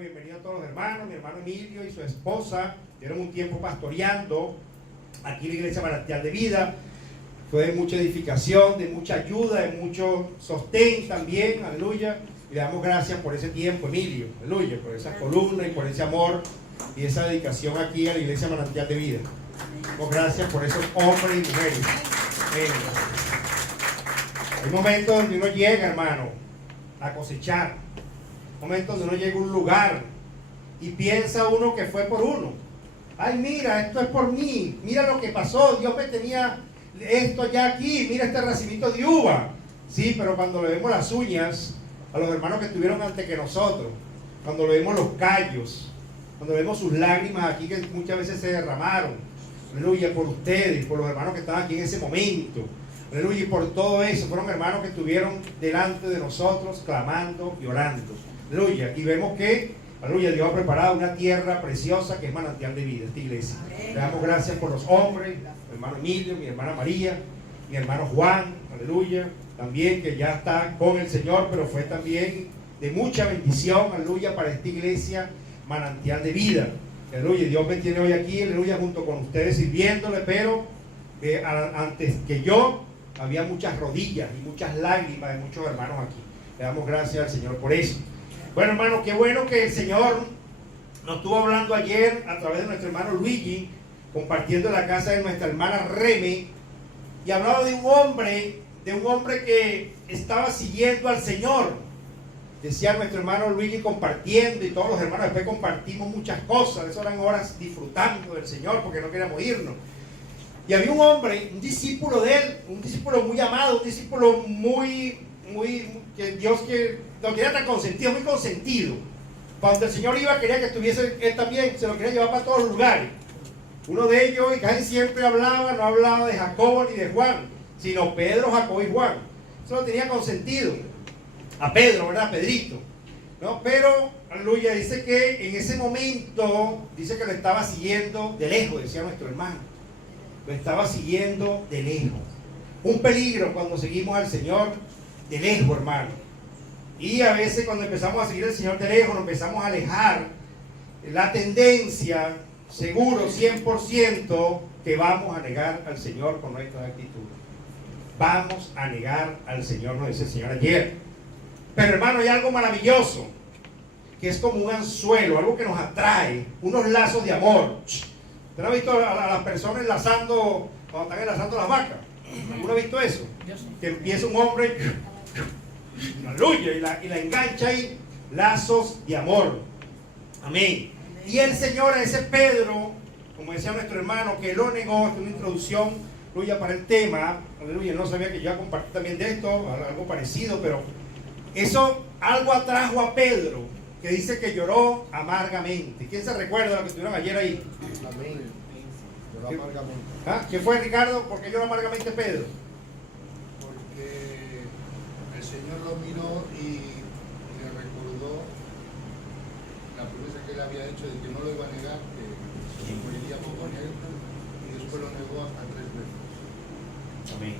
bienvenido a todos los hermanos. Mi hermano Emilio y su esposa dieron un tiempo pastoreando aquí en la iglesia Manantial de Vida. Fue de mucha edificación, de mucha ayuda, de mucho sostén también, aleluya. Y le damos gracias por ese tiempo, Emilio, aleluya, por esa columna y por ese amor y esa dedicación aquí a la iglesia Manantial de Vida. Damos gracias por esos hombres y mujeres. Hay momentos donde uno llega, hermano, a cosechar. Momentos donde uno llega a un lugar y piensa uno que fue por uno. Ay, mira, esto es por mí. Mira lo que pasó. Dios me tenía esto ya aquí. Mira este racimito de uva. Sí, pero cuando le vemos las uñas a los hermanos que estuvieron antes que nosotros, cuando le vemos los callos, cuando vemos sus lágrimas aquí que muchas veces se derramaron, aleluya, por ustedes, por los hermanos que estaban aquí en ese momento, aleluya, y por todo eso, fueron hermanos que estuvieron delante de nosotros clamando y orando, aleluya, y vemos que, aleluya, Dios ha preparado una tierra preciosa que es manantial de vida, esta iglesia. Le damos gracias por los hombres, mi hermano Emilio, mi hermana María, mi hermano Juan, aleluya, también que ya está con el Señor, pero fue también de mucha bendición, aleluya, para esta iglesia manantial de vida, aleluya. Dios me tiene hoy aquí, aleluya, junto con ustedes sirviéndole, pero antes que yo había muchas rodillas y muchas lágrimas de muchos hermanos aquí. Le damos gracias al Señor por eso. Bueno, hermano, qué bueno que el Señor nos estuvo hablando ayer a través de nuestro hermano Luigi, compartiendo en la casa de nuestra hermana Reme, y hablaba de un hombre que estaba siguiendo al Señor. Decía nuestro hermano Luigi compartiendo, y todos los hermanos después compartimos muchas cosas. Eso eran horas disfrutando del Señor porque no queríamos irnos. Y había un hombre, un discípulo de él, un discípulo muy amado, un discípulo que Dios lo quería tan consentido, muy consentido. Cuando el Señor iba, quería que estuviese él también, se lo quería llevar para todos los lugares. Uno de ellos, y casi siempre no hablaba de Jacobo ni de Juan, sino Pedro, Jacobo y Juan. Eso lo tenía consentido. A Pedro, ¿verdad? Pedrito. ¿No? Pero, aleluya, dice que en ese momento, dice que lo estaba siguiendo de lejos, decía nuestro hermano. Lo estaba siguiendo de lejos. Un peligro cuando seguimos al Señor de lejos, hermano. Y a veces cuando empezamos a seguir al Señor de lejos, nos empezamos a alejar. La tendencia, seguro, 100%, que vamos a negar al Señor con nuestras actitudes. Vamos a negar al Señor, nos dice el Señor ayer. Pero hermano, hay algo maravilloso, que es como un anzuelo, algo que nos atrae, unos lazos de amor. ¿Usted no ha visto a las personas enlazando, cuando están enlazando las vacas? ¿Alguno ha visto eso? Que empieza un hombre, aleluya, y la engancha ahí, lazos de amor. Amén. Y el Señor a ese Pedro, como decía nuestro hermano, que lo negó, esta es una introducción, aleluya, para el tema, aleluya, no sabía que yo iba a compartir también de esto, algo parecido, pero eso algo atrajo a Pedro, que dice que lloró amargamente. ¿Quién se recuerda de lo que estuvieron ayer ahí? Amén. Lloró amargamente. ¿Ah? ¿Quién fue, Ricardo? ¿Por qué lloró amargamente Pedro? Porque el Señor lo miró y le recordó la promesa que él había hecho de que no lo iba a negar, que se moriría poco en él, y después lo negó hasta 3 veces. Amén.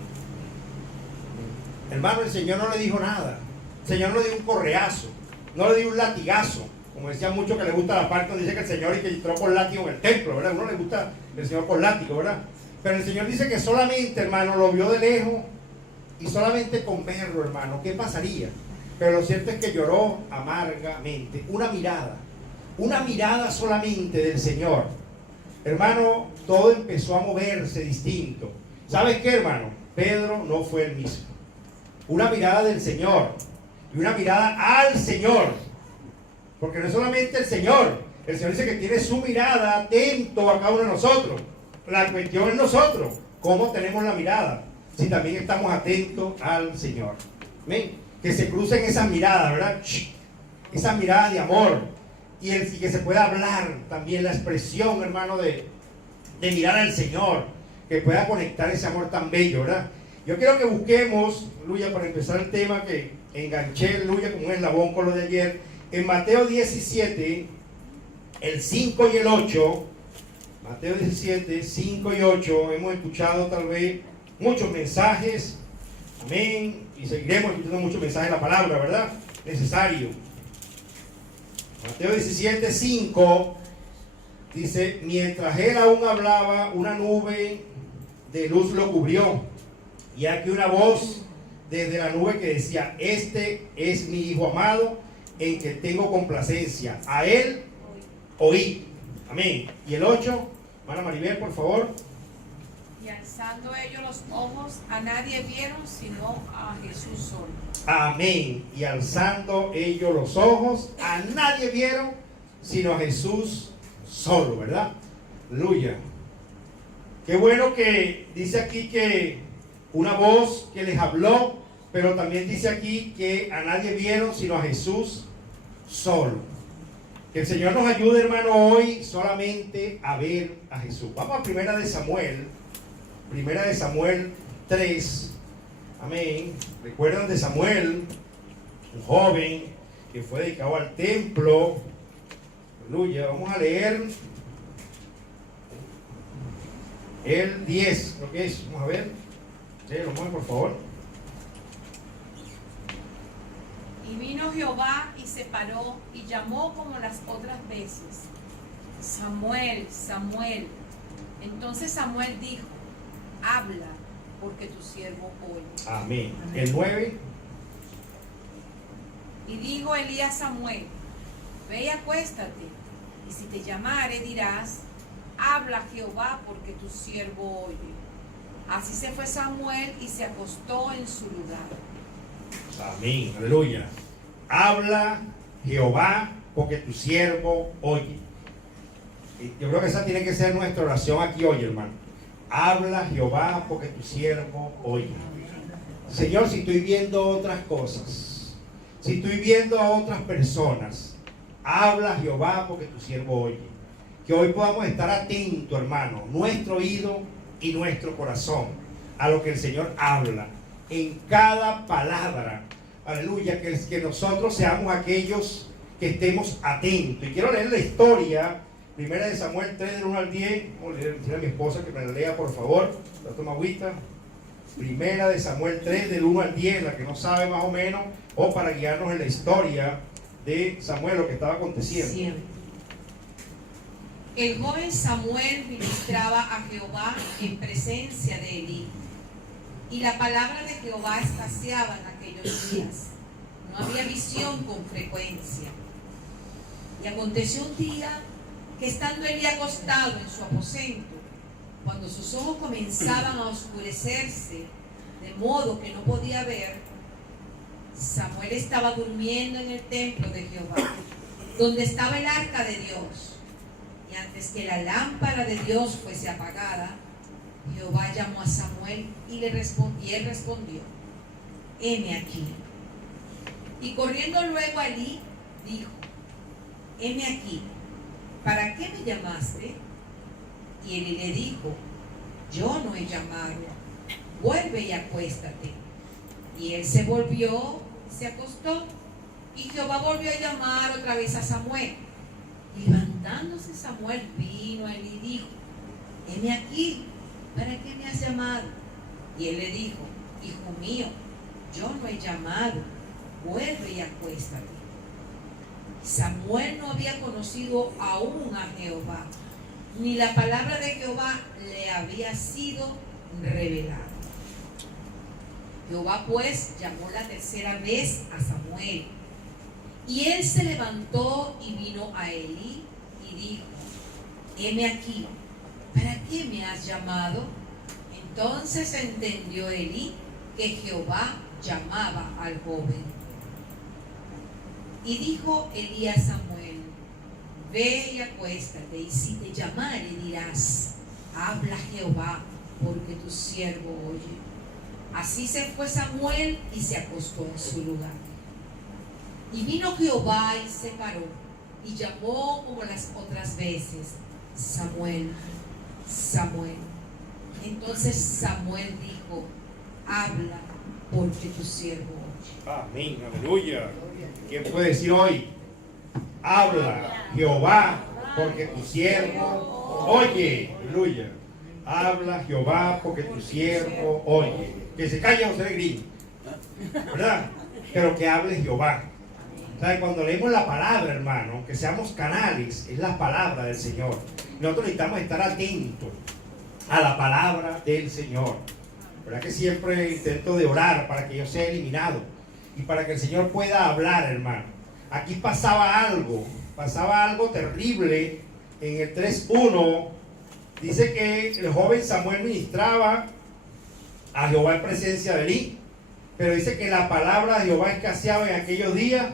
Hermano, el Señor no le dijo nada. El Señor no le dio un correazo, no le dio un latigazo, como decía mucho que le gusta la parte donde dice que el Señor y que entró con látigo en el templo, ¿verdad? A uno le gusta el Señor con látigo, ¿verdad? Pero el Señor dice que solamente, hermano, lo vio de lejos y solamente con verlo, hermano, ¿qué pasaría? Pero lo cierto es que lloró amargamente. Una mirada solamente del Señor. Hermano, todo empezó a moverse distinto. ¿Sabes qué, hermano? Pedro no fue el mismo. Una mirada del Señor y una mirada al Señor, porque no es solamente el Señor dice que tiene su mirada atento a cada uno de nosotros. La cuestión es nosotros, cómo tenemos la mirada, si también estamos atentos al Señor. ¿Ven? Que se crucen esas miradas, ¿verdad? Esas miradas de amor, y que se pueda hablar también la expresión, hermano, de mirar al Señor, que pueda conectar ese amor tan bello, ¿verdad? Yo quiero que busquemos, aleluya, para empezar el tema que enganché, aleluya, como un eslabón con lo de ayer, en Mateo 17, el 5 y el 8, Mateo 17, 5 y 8, hemos escuchado tal vez muchos mensajes, amén, y seguiremos escuchando muchos mensajes de la palabra, ¿verdad? Necesario. Mateo 17:5 dice, mientras él aún hablaba, una nube de luz lo cubrió. Y aquí una voz desde la nube que decía, este es mi Hijo amado, en que tengo complacencia. A él oí. Amén. Y el 8, hermana Maribel, por favor. Y alzando ellos los ojos, a nadie vieron sino a Jesús solo. Amén. Y alzando ellos los ojos, a nadie vieron sino a Jesús solo, ¿verdad? Aleluya. Qué bueno que dice aquí que una voz que les habló, pero también dice aquí que a nadie vieron sino a Jesús solo. Que el Señor nos ayude, hermano, hoy solamente a ver a Jesús. Vamos a Primera de Samuel 3. Amén. ¿Recuerdan de Samuel? Un joven que fue dedicado al templo. Aleluya. Vamos a leer el 10, lo que es. Vamos a ver. Léelo, por favor. Y vino Jehová y se paró y llamó como las otras veces, Samuel, Samuel. Entonces Samuel dijo, habla, porque tu siervo oye. Amén. El 9. Y dijo Elí a Samuel, ve y acuéstate, y si te llamare dirás, habla Jehová, porque tu siervo oye. Así se fue Samuel y se acostó en su lugar. Amén. Aleluya. Habla Jehová, porque tu siervo oye. Y yo creo que esa tiene que ser nuestra oración aquí hoy, hermano. Habla Jehová, porque tu siervo oye. Señor, si estoy viendo otras cosas, si estoy viendo a otras personas, habla Jehová, porque tu siervo oye. Que hoy podamos estar atentos, hermano, nuestro oído y nuestro corazón a lo que el Señor habla en cada palabra. Aleluya, que nosotros seamos aquellos que estemos atentos. Y quiero leer la historia, Primera de Samuel 3, del 1 al 10. Vamos a decirle a mi esposa que me la lea, por favor. La toma agüita. Primera de Samuel 3, del 1 al 10, la que no sabe más o menos, o para guiarnos en la historia de Samuel, lo que estaba aconteciendo. Siempre. El joven Samuel ministraba a Jehová en presencia de Elí. Y la palabra de Jehová escaseaba en aquellos días. No había visión con frecuencia. Y aconteció un día que estando Elí acostado en su aposento, cuando sus ojos comenzaban a oscurecerse, de modo que no podía ver, Samuel estaba durmiendo en el templo de Jehová, donde estaba el arca de Dios. Y antes que la lámpara de Dios fuese apagada, Jehová llamó a Samuel y él respondió, heme aquí. Y corriendo luego a Elí, dijo, heme aquí, ¿para qué me llamaste? Y Elí le dijo, yo no he llamado, vuelve y acuéstate. Y él se volvió, se acostó, y Jehová volvió a llamar otra vez a Samuel. Y levantándose Samuel vino a él y dijo, heme aquí, ¿para qué me has llamado? Y él le dijo, hijo mío, yo no he llamado, vuelve y acuéstate. Samuel no había conocido aún a Jehová, ni la palabra de Jehová le había sido revelada. Jehová pues llamó la tercera vez a Samuel, y él se levantó y vino a Elí y dijo, heme aquí, ¿para qué me has llamado? Entonces entendió Elí que Jehová llamaba al joven. Y dijo Elí a Samuel, ve y acuéstate, y si te llamare dirás, habla Jehová, porque tu siervo oye. Así se fue Samuel y se acostó en su lugar. Y vino Jehová y se paró, y llamó como las otras veces, Samuel, Samuel. Entonces Samuel dijo, habla, porque tu siervo oye. Amén, aleluya. ¿Quién puede decir hoy? Habla, Jehová, porque tu siervo oye. Aleluya. Habla, Jehová, porque tu siervo oye. Que se calle o se le grite, ¿verdad? Pero que hable Jehová. ¿Sabe? Cuando leemos la palabra, hermano, que seamos canales, es la palabra del Señor. Nosotros necesitamos estar atentos a la palabra del Señor. ¿Verdad que siempre intento de orar para que yo sea eliminado y para que el Señor pueda hablar, hermano? Aquí pasaba algo terrible en el 3:1. Dice que el joven Samuel ministraba a Jehová en presencia de Elí, pero dice que la palabra de Jehová escaseaba en aquellos días.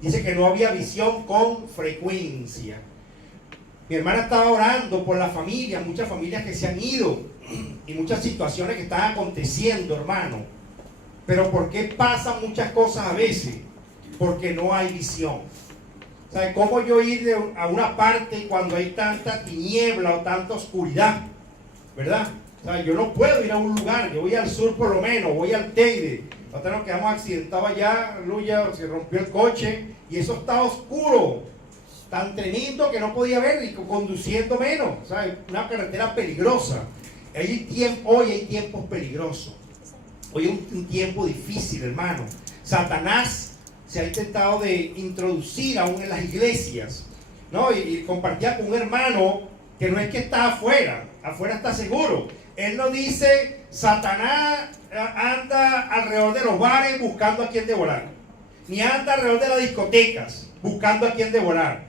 Dice que no había visión con frecuencia. Mi hermana estaba orando por la familia, muchas familias que se han ido y muchas situaciones que están aconteciendo, hermano. Pero ¿por qué pasan muchas cosas a veces? Porque no hay visión. ¿Sabe cómo yo ir a una parte cuando hay tanta tiniebla o tanta oscuridad? ¿Verdad? O sea, yo no puedo ir a un lugar, yo voy al sur por lo menos, voy al Teide. Nosotros nos quedamos accidentados allá, aleluya, se rompió el coche y eso estaba oscuro, tan tremendo que no podía ver y conduciendo menos, ¿sabes? Una carretera peligrosa. Hoy hay tiempos peligrosos, hoy es un tiempo difícil, hermano. Satanás se ha intentado de introducir aún en las iglesias, ¿no? Y compartía con un hermano que no es que está afuera está seguro. Él no dice, Satanás anda alrededor de los bares buscando a quien devorar, ni anda alrededor de las discotecas buscando a quien devorar.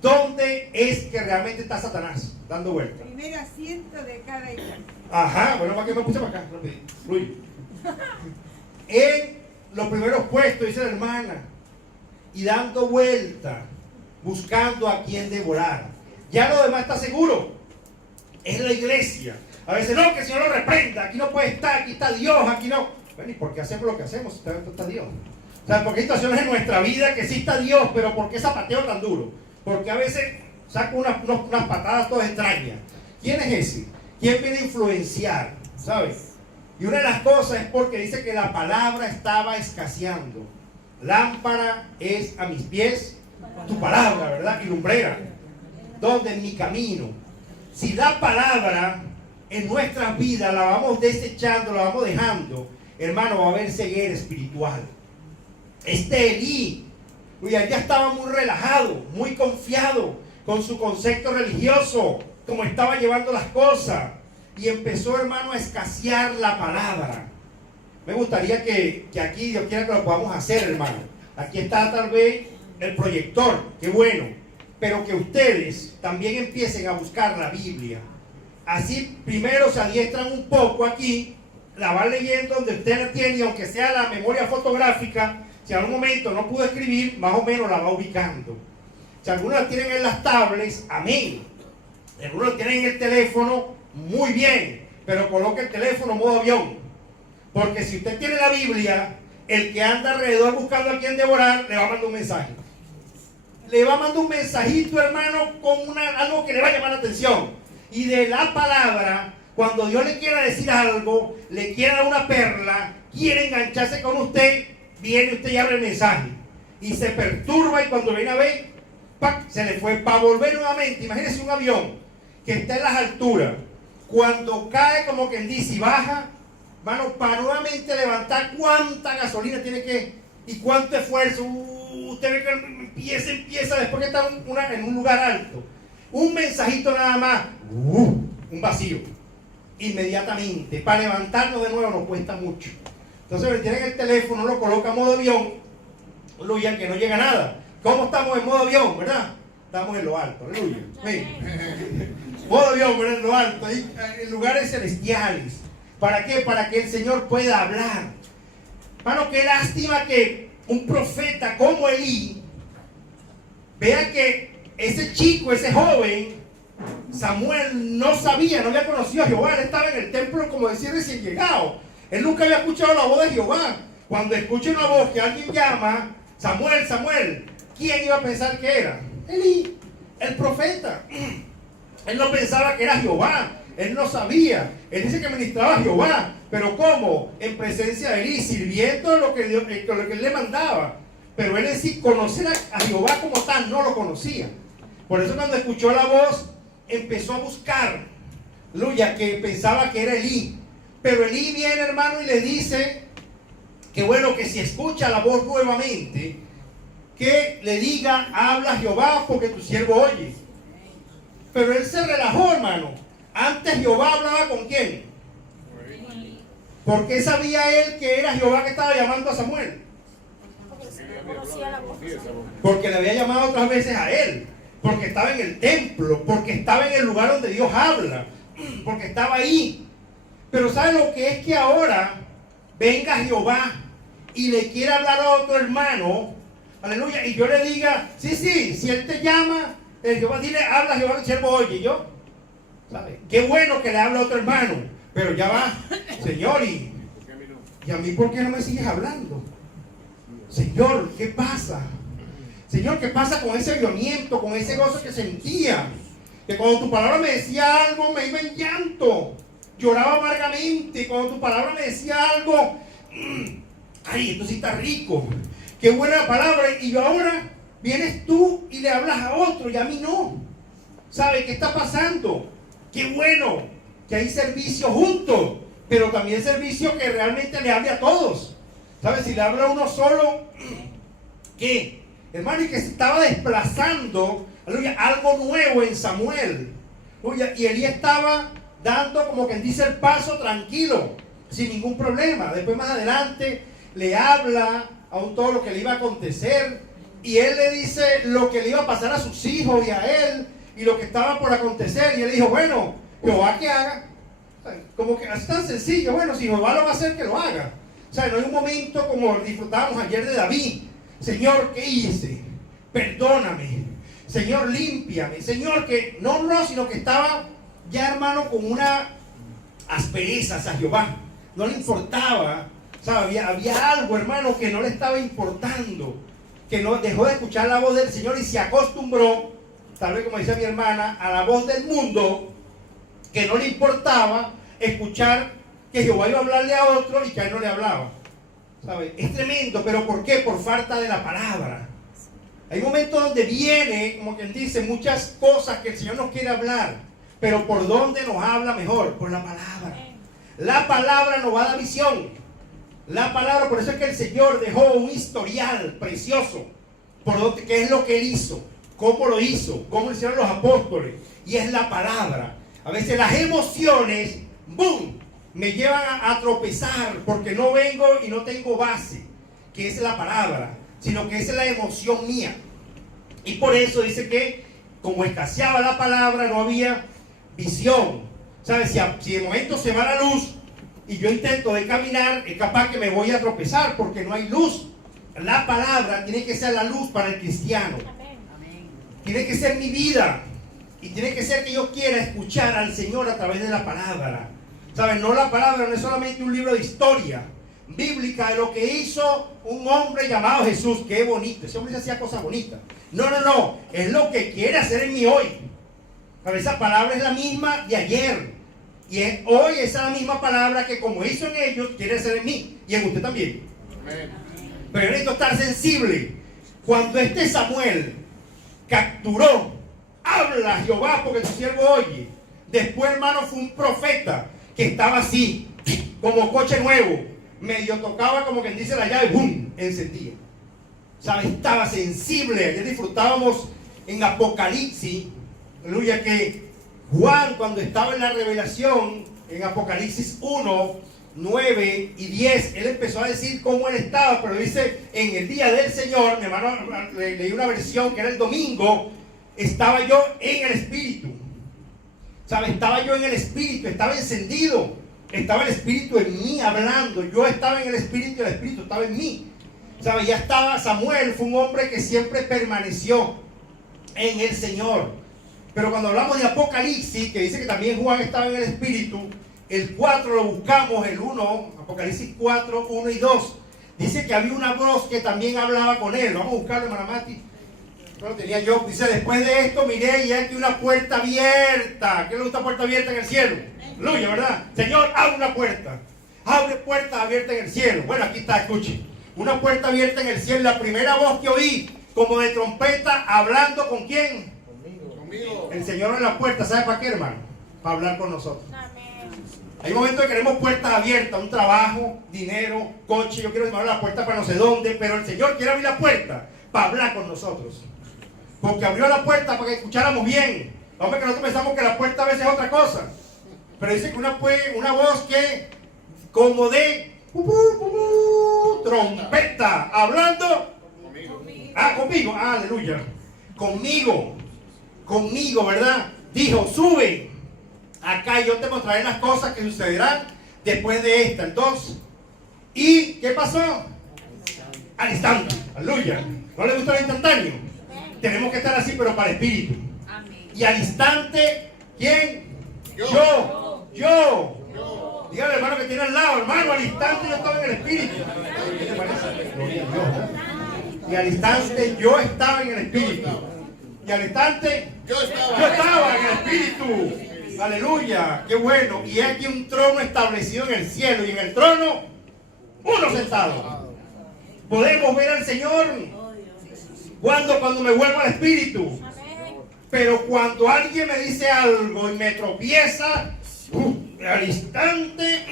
¿Dónde es que realmente está Satanás dando vueltas? Primer asiento de cada iglesia. Ajá, bueno, para que me puse para acá, fluye. En los primeros puestos, dice la hermana, y dando vuelta, buscando a quien devorar. Ya lo demás está seguro. Es la iglesia. A veces no, que el Señor lo reprenda, aquí no puede estar, aquí está Dios, aquí no. Bueno, ¿y por qué hacemos lo que hacemos si está Dios? O sea, porque hay situaciones en nuestra vida que sí está Dios, pero ¿por qué zapateo tan duro? Porque a veces saco unas patadas todas extrañas. ¿Quién es ese? ¿Quién viene a influenciar? ¿Sabes? Y una de las cosas es porque dice que la palabra estaba escaseando. Lámpara es a mis pies tu palabra, ¿verdad? Y lumbrera. ¿Dónde? En mi camino. Si la palabra en nuestras vidas la vamos desechando, la vamos dejando, hermano, va a haber ceguera espiritual. Elí, ya estaba muy relajado, muy confiado con su concepto religioso, como estaba llevando las cosas, y empezó, hermano, a escasear la palabra. Me gustaría que aquí, Dios quiera que lo podamos hacer, hermano. Aquí está tal vez el proyector, qué bueno, pero que ustedes también empiecen a buscar la Biblia. Así primero se adiestran un poco aquí, la van leyendo donde usted la tiene, y aunque sea la memoria fotográfica, si en algún momento no pudo escribir, más o menos la va ubicando. Si algunos la tienen en las tablets, amén. Algunos la tienen en el teléfono, muy bien, pero coloque el teléfono en modo avión. Porque si usted tiene la Biblia, el que anda alrededor buscando a quien devorar, le va a mandar un mensaje. Le va a mandar un mensajito, hermano, con algo que le va a llamar la atención. Y de la palabra, cuando Dios le quiera decir algo, le quiera dar una perla, quiere engancharse con usted, viene usted y abre el mensaje. Y se perturba, y cuando viene a ver, ¡pac!, se le fue. Para volver nuevamente, imagínese un avión que está en las alturas. Cuando cae, como quien dice, y baja, hermano, para nuevamente levantar, ¿cuánta gasolina tiene que? ¿Y cuánto esfuerzo? Usted ve que empieza después que está en un lugar alto. Un mensajito nada más, un vacío. Inmediatamente, para levantarnos de nuevo nos cuesta mucho. Entonces le tienen el teléfono, lo coloca en modo avión, aleluya, que no llega nada. ¿Cómo estamos en modo avión, verdad? Estamos en lo alto, aleluya. Modo avión, ¿verdad? En lo alto, en lugares celestiales. ¿Para qué? Para que el Señor pueda hablar. Hermano, qué lástima que un profeta como Elí vea que ese chico, ese joven, Samuel, no sabía, no había conocido a Jehová. Él estaba en el templo, como decir, recién llegado. Él nunca había escuchado la voz de Jehová. Cuando escucha una voz que alguien llama, Samuel, Samuel, ¿quién iba a pensar que era? Elí, el profeta. Él no pensaba que era Jehová. Él no sabía. Él dice que ministraba a Jehová. Pero ¿cómo? En presencia de Elí, sirviendo lo que él le mandaba. Pero él en sí, conocer a Jehová como tal, no lo conocía. Por eso cuando escuchó la voz, empezó a buscar. Aleluya, que pensaba que era Elí. Pero Elí viene, hermano, y le dice que bueno, que si escucha la voz nuevamente, que le diga, habla Jehová porque tu siervo oye. Pero él se relajó, hermano. Antes Jehová hablaba con quién. ¿Por qué sabía él que era Jehová que estaba llamando a Samuel? Porque le había llamado otras veces a él. Porque estaba en el templo. Porque estaba en el lugar donde Dios habla. Porque estaba ahí. Pero ¿sabe lo que es que ahora venga Jehová y le quiera hablar a otro hermano? Aleluya. Y yo le diga, sí, si él te llama, Jehová, dile, habla Jehová, el siervo oye. Y yo, ¿sabe? Qué bueno que le habla a otro hermano. Pero ya va, Señor, y a mí, ¿por qué no me sigues hablando? Señor, ¿qué pasa? Señor, ¿qué pasa con ese avivamiento, con ese gozo que sentía? Que cuando tu palabra me decía algo, me iba en llanto. Lloraba amargamente. Cuando tu palabra me decía algo, ay, esto sí está rico. Qué buena palabra. Y yo ahora, vienes tú y le hablas a otro y a mí no. ¿Sabe qué está pasando? Qué bueno que hay servicio juntos, pero también servicio que realmente le hable a todos. ¿Sabe? Si le habla a uno solo, ¿qué? Hermano, y que se estaba desplazando, aleluya, algo nuevo en Samuel. Aleluya, y Elías estaba dando, como quien dice, el paso tranquilo, sin ningún problema. Después más adelante le habla aún todo lo que le iba a acontecer, y él le dice lo que le iba a pasar a sus hijos y a él, y lo que estaba por acontecer. Y él dijo, bueno, Jehová que haga. Como que es tan sencillo, bueno, si Jehová lo va a hacer, que lo haga. O sea, no hay un momento como disfrutábamos ayer de David. Señor, ¿qué hice? Perdóname. Señor, límpiame. Señor, que no, sino que estaba ya, hermano, con una aspereza hacia Jehová. No le importaba. O sea, había algo, hermano, que no le estaba importando. Que no dejó de escuchar la voz del Señor y se acostumbró, tal vez como decía mi hermana, a la voz del mundo, que no le importaba escuchar que Jehová iba a hablarle a otro y que a él no le hablaba. ¿Sabe? Es tremendo, pero ¿por qué? Por falta de la palabra. Hay momentos donde viene, como quien dice, muchas cosas que el Señor nos quiere hablar, pero ¿por dónde nos habla mejor? Por la palabra. La palabra nos va a dar visión. La palabra, por eso es que el Señor dejó un historial precioso. ¿Qué es lo que Él hizo? ¿Cómo lo hizo? ¿Cómo lo hicieron los apóstoles? Y es la palabra. A veces las emociones, ¡boom!, me llevan a tropezar porque no vengo y no tengo base, que es la palabra, sino que es la emoción mía. Y por eso dice que como escaseaba la palabra, no había visión. ¿Sabes? Si de momento se va la luz y yo intento de caminar, es capaz que me voy a tropezar porque no hay luz. La palabra tiene que ser la luz para el cristiano. Tiene que ser mi vida. Y tiene que ser que yo quiera escuchar al Señor a través de la palabra. ¿Saben? No, la palabra no es solamente un libro de historia bíblica de lo que hizo un hombre llamado Jesús. Qué bonito. Ese hombre se hacía cosas bonitas. No. Es lo que quiere hacer en mí hoy. ¿Saben? Esa palabra es la misma de ayer. Y hoy esa es la misma palabra que como hizo en ellos, quiere hacer en mí. Y en usted también. Amén. Pero yo necesito estar sensible. Cuando este Samuel capturó, habla Jehová porque tu siervo oye. Después, hermano, fue un profeta que estaba así, como coche nuevo, medio tocaba como quien dice la llave, ¡bum!, encendía. ¿Sabes? Estaba sensible. Ayer disfrutábamos en Apocalipsis, aleluya, que Juan, cuando estaba en la revelación, en Apocalipsis 1, 9 y 10, él empezó a decir cómo él estaba, pero dice, en el día del Señor, mi hermano, leí una versión que era el domingo, estaba yo en el Espíritu. ¿Sabe? Estaba yo en el Espíritu, estaba encendido, estaba el Espíritu en mí hablando, yo estaba en el Espíritu y el Espíritu estaba en mí. ¿Sabe? Ya estaba Samuel, fue un hombre que siempre permaneció en el Señor. Pero cuando hablamos de Apocalipsis, que dice que también Juan estaba en el Espíritu, el 4 lo buscamos, el 1, Apocalipsis 4, 1 y 2, dice que había una voz que también hablaba con él. Vamos a buscarlo, hermana Mati. Lo tenía yo. Dice, después de esto miré y aquí una puerta abierta. ¿Qué le gusta puerta abierta en el cielo? Aleluya, ¿verdad? Señor, abre una puerta. Abre puertas abiertas en el cielo. Bueno, aquí está, escuchen. Una puerta abierta en el cielo. La primera voz que oí, como de trompeta, hablando ¿con quién? Conmigo. El Señor en la puerta. ¿Sabe para qué, hermano? Para hablar con nosotros. Hay momentos que queremos puertas abiertas, un trabajo, dinero, coche. Yo quiero abrir la puerta para no sé dónde, pero el Señor quiere abrir la puerta para hablar con nosotros. Porque abrió la puerta para que escucháramos bien. Hombre, que nosotros pensamos que la puerta a veces es otra cosa. Pero dice que una voz que como de trompeta, hablando. Conmigo, aleluya. Conmigo, ¿verdad? Dijo, sube acá y yo te mostraré las cosas que sucederán después de esta. Entonces, ¿y qué pasó? Al instante, aleluya. ¿No le gustó el instantáneo? Tenemos que estar así, pero para el espíritu. Y al instante, ¿quién? Yo. Dígale, hermano, que tiene al lado, hermano, al instante yo estaba en el espíritu. ¿Qué te parece? Gloria a Dios. Y al instante yo estaba en el espíritu. Y al instante yo estaba en el espíritu. Aleluya, qué bueno. Y hay aquí un trono establecido en el cielo. Y en el trono, uno sentado. Podemos ver al Señor. Cuando me vuelvo al espíritu. Pero cuando alguien me dice algo y me tropieza, al instante,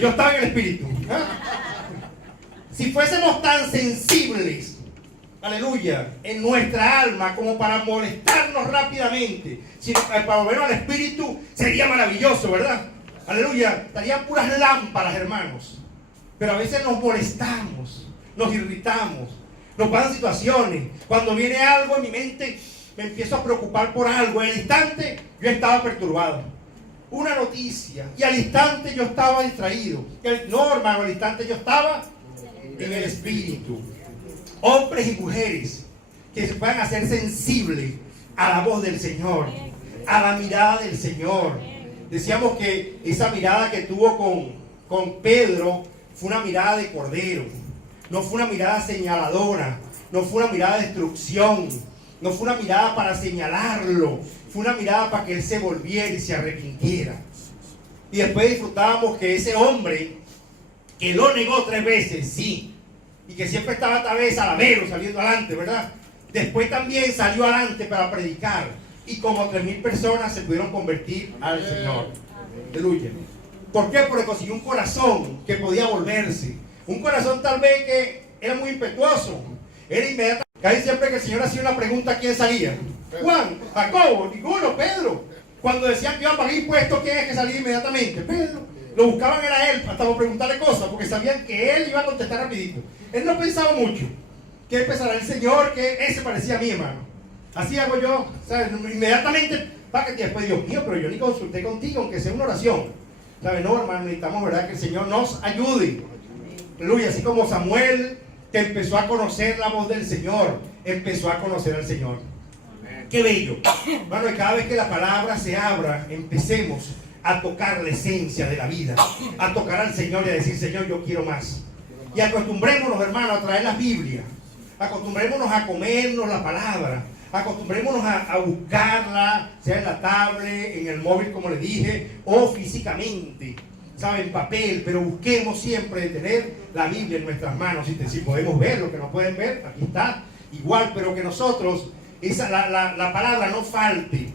yo estaba en el espíritu. Si fuésemos tan sensibles, aleluya, en nuestra alma como para molestarnos rápidamente, para volver al espíritu, sería maravilloso, ¿verdad? Aleluya, estarían puras lámparas, hermanos. Pero a veces nos molestamos, nos irritamos, nos pasan situaciones. Cuando viene algo en mi mente, me empiezo a preocupar por algo. En el instante, yo estaba perturbado. Una noticia, y al instante yo estaba distraído. No, hermano, al instante yo estaba en el espíritu. Hombres y mujeres que se puedan hacer sensibles a la voz del Señor, a la mirada del Señor. Decíamos que esa mirada que tuvo con Pedro fue una mirada de cordero. No fue una mirada señaladora, no fue una mirada de destrucción, no fue una mirada para señalarlo, fue una mirada para que él se volviera y se arrepintiera. Y después disfrutábamos que ese hombre que lo negó 3 veces, sí, y que siempre estaba otra vez alamero, saliendo adelante, ¿verdad? Después también salió adelante para predicar, y como 3,000 personas se pudieron convertir al Señor. Aleluya. ¿Por qué? Porque consiguió un corazón que podía volverse. Un corazón tal vez que era muy impetuoso. Era inmediato. Casi siempre que el Señor hacía una pregunta, ¿quién salía? Juan, Jacobo, ninguno, Pedro. Cuando decían que iban a pagar impuestos, ¿quién es que salía inmediatamente? Pedro. Lo buscaban era él, hasta por preguntarle cosas, porque sabían que él iba a contestar rapidito. Él no pensaba mucho. ¿Qué pensará el Señor? Que ese parecía a mí, hermano. Así hago yo, ¿sabes? Inmediatamente, para que después, Dios mío, pero yo ni consulté contigo, aunque sea una oración. ¿Sabes? No, hermano, necesitamos, ¿verdad? Que el Señor nos ayude. Aleluya, así como Samuel que empezó a conocer la voz del Señor, empezó a conocer al Señor. Qué bello. Bueno, y cada vez que la palabra se abra, empecemos a tocar la esencia de la vida, a tocar al Señor y a decir, Señor, yo quiero más. Y acostumbrémonos, hermanos, a traer la Biblia, acostumbrémonos a comernos la palabra, acostumbrémonos a buscarla, sea en la tablet, en el móvil, como les dije, o físicamente. ¿Saben? Papel, pero busquemos siempre de tener la Biblia en nuestras manos. Si podemos ver lo que no pueden ver, aquí está, igual, pero que nosotros, la palabra no falte.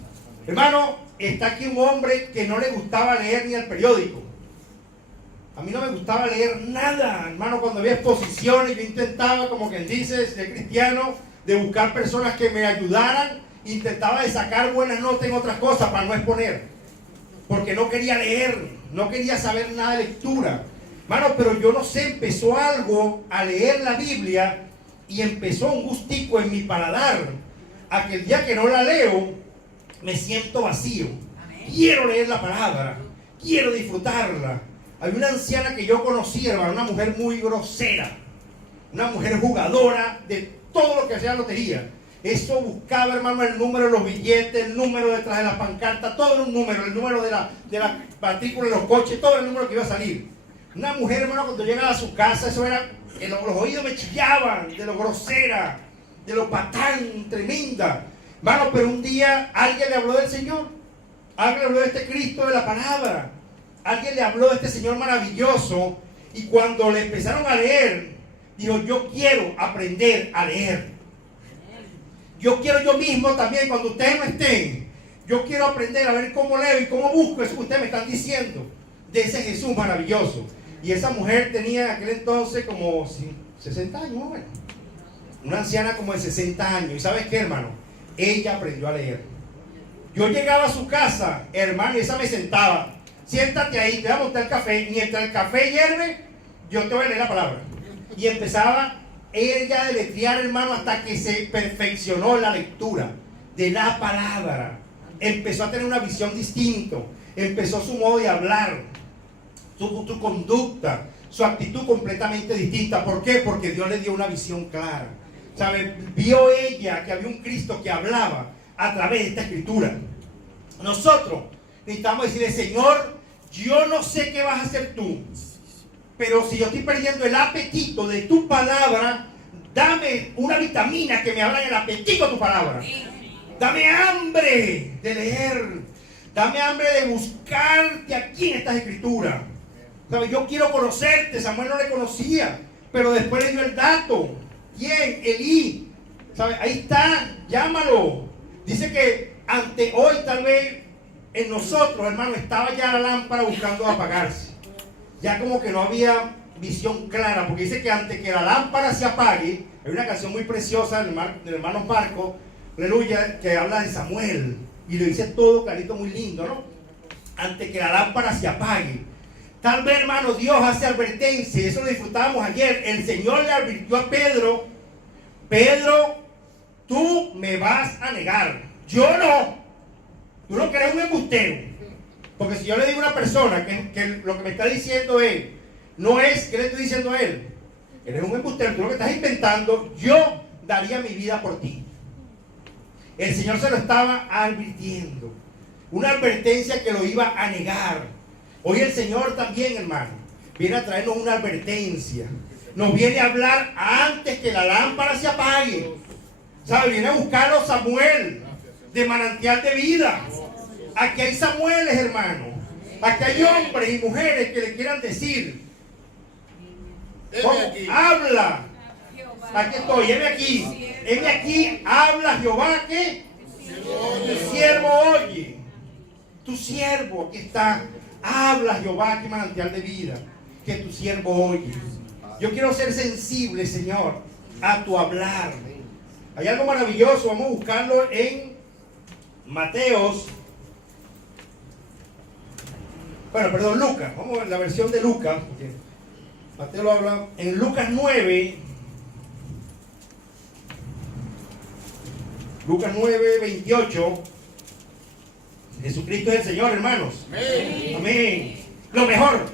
Hermano, está aquí un hombre que no le gustaba leer ni el periódico. A mí no me gustaba leer nada, hermano. Cuando había exposiciones, yo intentaba, como quien dice, ser cristiano, de buscar personas que me ayudaran. Intentaba de sacar buenas notas en otras cosas para no exponer, porque no quería leer. No quería saber nada de lectura. Hermano, pero yo no sé, empezó algo a leer la Biblia y empezó un gustico en mi paladar. Aquel día que no la leo, me siento vacío. Quiero leer la palabra, quiero disfrutarla. Había una anciana que yo conocía, hermano, una mujer muy grosera, una mujer jugadora de todo lo que hacía lotería. Eso buscaba, hermano, el número de los billetes, el número detrás de la pancarta, todo era un número, el número de la matrícula de los coches, todo el número que iba a salir. Una mujer, hermano, cuando llegaba a su casa, eso era, los oídos me chillaban de lo grosera, de lo patán, tremenda. Hermano, pero un día alguien le habló del Señor, alguien le habló de este Cristo de la palabra, alguien le habló de este Señor maravilloso, y cuando le empezaron a leer, dijo, yo quiero aprender a leer. Yo quiero yo mismo también, cuando ustedes no estén, yo quiero aprender a ver cómo leo y cómo busco eso que ustedes me están diciendo, de ese Jesús maravilloso. Y esa mujer tenía en aquel entonces como 60 años más o menos. Una anciana como de 60 años. ¿Y sabes qué, hermano? Ella aprendió a leer. Yo llegaba a su casa, hermano, y esa me sentaba. Siéntate ahí, te voy a montar el café. Mientras el café hierve, yo te voy a leer la palabra. Y empezaba ella a deletrear, hermano, hasta que se perfeccionó la lectura de la palabra. Empezó a tener una visión distinta. Empezó su modo de hablar, su conducta, su actitud completamente distinta. ¿Por qué? Porque Dios le dio una visión clara. ¿Sabe? Vio ella que había un Cristo que hablaba a través de esta escritura. Nosotros necesitamos decirle: Señor, yo no sé qué vas a hacer tú, pero si yo estoy perdiendo el apetito de tu palabra, dame una vitamina que me abra el apetito de tu palabra. Dame hambre de leer. Dame hambre de buscarte aquí en estas escrituras. ¿Sabes? Yo quiero conocerte. Samuel no le conocía, pero después le dio el dato. ¿Quién? Elí. ¿Sabes? Ahí está, llámalo. Dice que ante hoy tal vez en nosotros, hermano, estaba ya la lámpara buscando apagarse. Ya como que no había visión clara, porque dice que antes que la lámpara se apague, hay una canción muy preciosa del hermano Marco, aleluya, que habla de Samuel, y lo dice todo clarito, muy lindo, ¿no? Antes que la lámpara se apague. Tal vez, hermano, Dios hace advertencia, y eso lo disfrutábamos ayer. El Señor le advirtió a Pedro: Pedro, tú me vas a negar. Yo no. Tú no eres un embustero. Porque si yo le digo a una persona que lo que me está diciendo él no es, ¿qué le estoy diciendo a él? Eres un embustero, tú lo que estás inventando. Yo daría mi vida por ti. El Señor se lo estaba advirtiendo. Una advertencia que lo iba a negar. Hoy el Señor también, hermano, viene a traernos una advertencia. Nos viene a hablar antes que la lámpara se apague. ¿Sabe? Viene a buscarlo Samuel, de manantial de vida. Aquí hay Samueles, hermano. Aquí hay hombres y mujeres que le quieran decir: habla. Aquí estoy, heme aquí. Heme aquí, habla Jehová, que tu siervo oye. Tu siervo, aquí está. Habla Jehová, que manantial de vida, que tu siervo oye. Yo quiero ser sensible, Señor, a tu hablar. Hay algo maravilloso, vamos a buscarlo en Mateos. Lucas. Vamos a ver la versión de Lucas. Mateo lo habla en Lucas 9. Lucas 9, 28. Jesucristo es el Señor, hermanos. Amén. Amén. Lo mejor.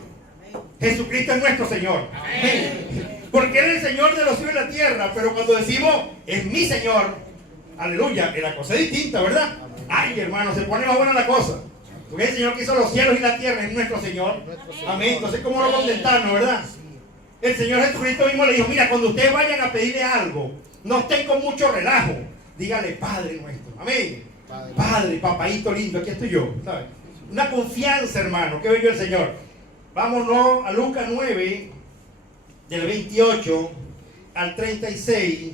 Jesucristo es nuestro Señor. Amén. Porque Él es el Señor de los cielos y la tierra. Pero cuando decimos es mi Señor, aleluya, la cosa es distinta, ¿verdad? Ay, hermano, se pone más buena la cosa. Porque el Señor que hizo los cielos y la tierra es nuestro Señor. Amén. Entonces, ¿cómo no contentarnos, verdad? El Señor Jesucristo mismo le dijo: mira, cuando ustedes vayan a pedirle algo, no estén con mucho relajo. Dígale: Padre nuestro. Amén. Padre, papaíto lindo, aquí estoy yo, ¿sabes? Una confianza, hermano, que bello el Señor. Vámonos a Lucas 9, del 28 al 36.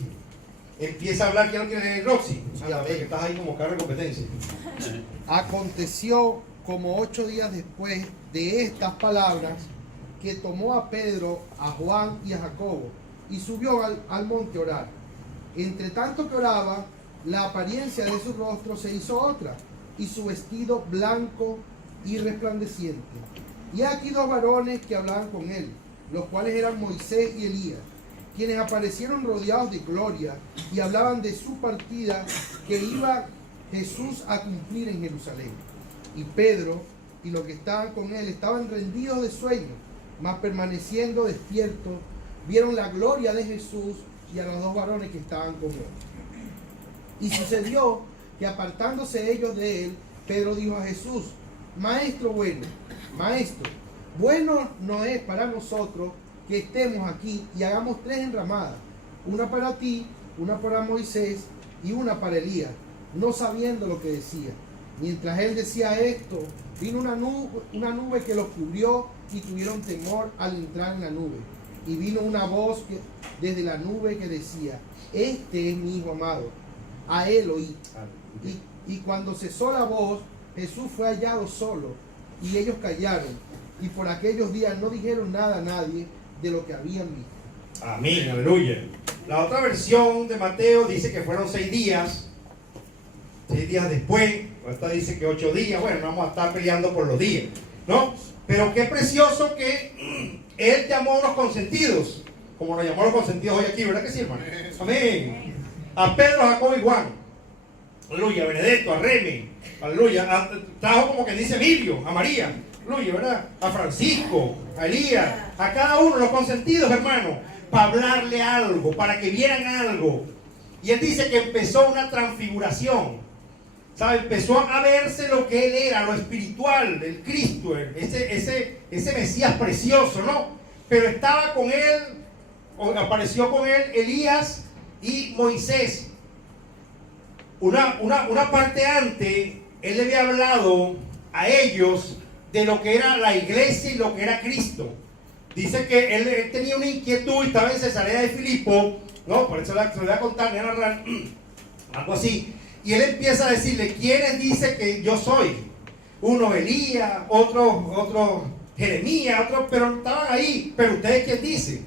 Empieza a hablar, quiero que Roxy. A ver, que estás ahí como carro de competencia. Aconteció como 8 días después de estas palabras, que tomó a Pedro, a Juan y a Jacobo, y subió al monte a orar. Entre tanto que oraba, la apariencia de su rostro se hizo otra, y su vestido blanco y resplandeciente. Y aquí 2 varones que hablaban con él, los cuales eran Moisés y Elías, quienes aparecieron rodeados de gloria y hablaban de su partida que iba Jesús a cumplir en Jerusalén. Y Pedro y los que estaban con él estaban rendidos de sueño, mas permaneciendo despiertos, vieron la gloria de Jesús y a los 2 varones que estaban con él. Y sucedió que apartándose ellos de él, Pedro dijo a Jesús: Maestro, bueno no es para nosotros que estemos aquí y hagamos 3 enramadas, una para ti, una para Moisés y una para Elías, no sabiendo lo que decía. Mientras él decía esto, vino una nube que los cubrió y tuvieron temor al entrar en la nube. Y vino una voz desde la nube que decía: Este es mi Hijo amado, a él oí. Y cuando cesó la voz, Jesús fue hallado solo, y ellos callaron, y por aquellos días no dijeron nada a nadie de lo que habían visto. Amén, aleluya. La otra versión de Mateo dice que fueron 6 días. 6 días después. Esta dice que 8 días. Bueno, no vamos a estar peleando por los días, ¿no? Pero qué precioso que Él llamó a los consentidos, como nos llamó a los consentidos hoy aquí, ¿verdad que sí, hermano? Amén. A Pedro, a Jacobo y Juan. Aleluya. A Benedetto, a Remy. Aleluya. Trajo como que dice Emilio, a María. Aleluya, ¿verdad? A Francisco, a Elías, a cada uno, los consentidos, hermano, para hablarle algo, para que vieran algo. Y él dice que empezó una transfiguración. ¿Sabe? Empezó a verse lo que él era, lo espiritual, el Cristo, ese Mesías precioso, ¿no? Pero estaba con él, o apareció con él Elías y Moisés. Una parte antes, él le había hablado a ellos de lo que era la iglesia y lo que era Cristo. Dice que él tenía una inquietud y estaba en Cesarea de Filipo, ¿no? Por eso se lo voy a contar, voy a narrar algo así. Y él empieza a decirle, ¿quiénes dice que yo soy? Uno Elías, otro Jeremías, otro, pero estaban ahí. Pero ustedes, ¿quién dice?